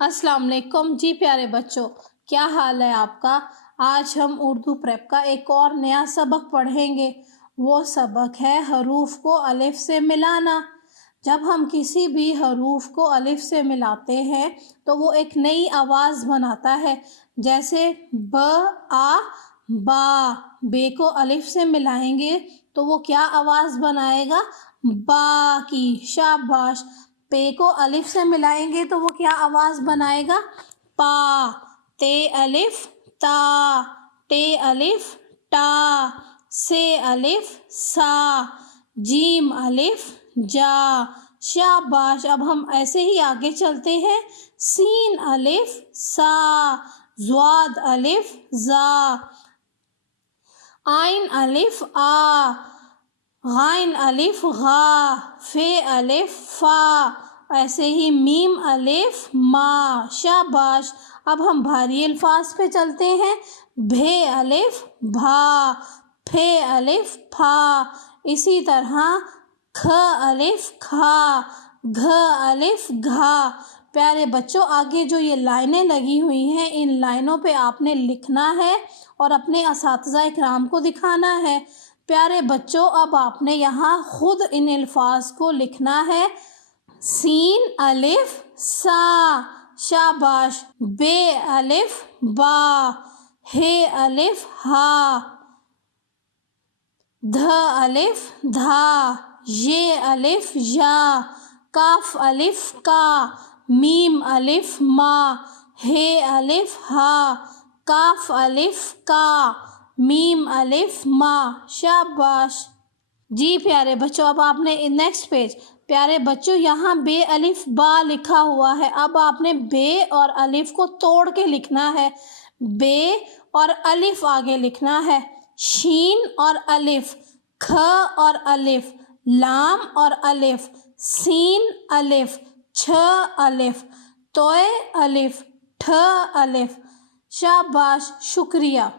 अस्सलाम वालेकुम जी प्यारे बच्चों, क्या हाल है आपका। आज हम उर्दू प्रेप का एक और नया सबक पढ़ेंगे। वो सबक है हरूफ को अलिफ से मिलाना। जब हम किसी भी हरूफ को अलिफ से मिलाते हैं तो वो एक नई आवाज़ बनाता है। जैसे ब आ बा, बे को अलिफ से मिलाएंगे तो वो क्या आवाज़ बनाएगा, बा की। शाबाश। पे को अलिफ से मिलाएंगे तो वो क्या आवाज़ बनाएगा, पा। ते अलिफ ता, टे अलिफ टा, से अलिफ सा, जीम अलिफ जा। शाबाश। अब हम ऐसे ही आगे चलते हैं। सीन अलिफ सा, ज़्वाद अलिफ जा, आइन अलिफ आ, गाइन अलिफ गा, फे अलिफ फा, ऐसे ही मीम अलिफ मा। शाबाश। अब हम भारी अल्फाज पे चलते हैं। भे अलिफ भा, फे अलिफ फा, इसी तरह ख अलिफ खा, घ अलिफ घा। प्यारे बच्चों, आगे जो ये लाइनें लगी हुई हैं इन लाइनों पे आपने लिखना है और अपने असातिज़ा इकराम को दिखाना है। प्यारे बच्चों, अब आपने यहाँ खुद इन अल्फाज को लिखना है। सीन अलिफ सा, शाबाश। बे अलिफ बा, हे अलिफ हा, ध अलिफ धा, ये अलिफ या, काफ अलिफ का, मीम अलिफ मा, हे अलिफ हा, काफ अलिफ का, मीम अलिफ मा। शाबाश जी प्यारे बच्चों। अब आपने नेक्स्ट पेज। प्यारे बच्चों, यहाँ बे अलिफ बा लिखा हुआ है। अब आपने बे और अलिफ को तोड़ के लिखना है। बे और अलिफ आगे लिखना है। शीन और अलिफ, ख और अलिफ, लाम और अलिफ, सीन अलिफ, छ अलिफ, तोय अलिफ, ठ अलिफ। शाबाश, शुक्रिया।